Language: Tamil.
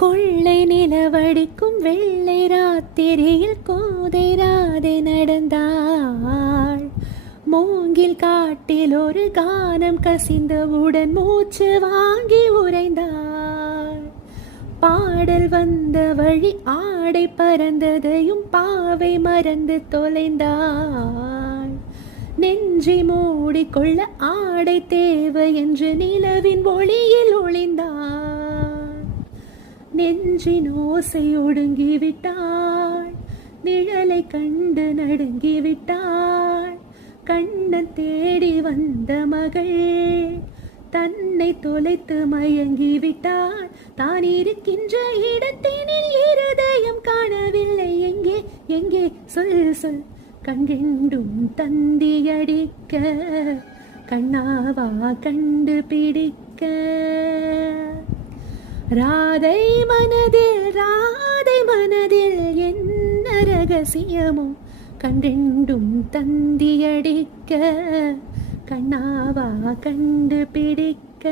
கொள்ளை நிலவடிக்கும் வெள்ளை ராத்திரியில் கோதை ராதை நடந்தாள். மூங்கில் காட்டில் ஒரு கானம் கசிந்தவுடன் மூச்சு வாங்கி உறைந்தாள். பாடல் வந்த வழி ஆடை பறந்ததையும் பாவை மறந்து தொலைந்தாள். நெஞ்சை மூடிக்கொள்ள ஆடை தேவை என்று நிலவின் ஒளியில் ஒளிந்தாள். நெஞ்சின் ஓசை ஒடுங்கிவிட்டாள். நிழலை கண்டு நடுங்கிவிட்டாள். கண்ணன் தேடி வந்த மகள் தன்னை தொலைத்து மயங்கிவிட்டாள். தான் இருக்கின்ற இடத்தினில் இருதயம் காணவில்லை. எங்கே எங்கே சொல் சொல். கண்டெண்டும் தந்தியடிக்க கண்ணாவா கண்டுபிடிக்க. ராதை மனதில் என்ன ரகசியமோ கண்டெண்டும் தந்தியடிக்க கண்ணாவா கண்டுபிடிக்க.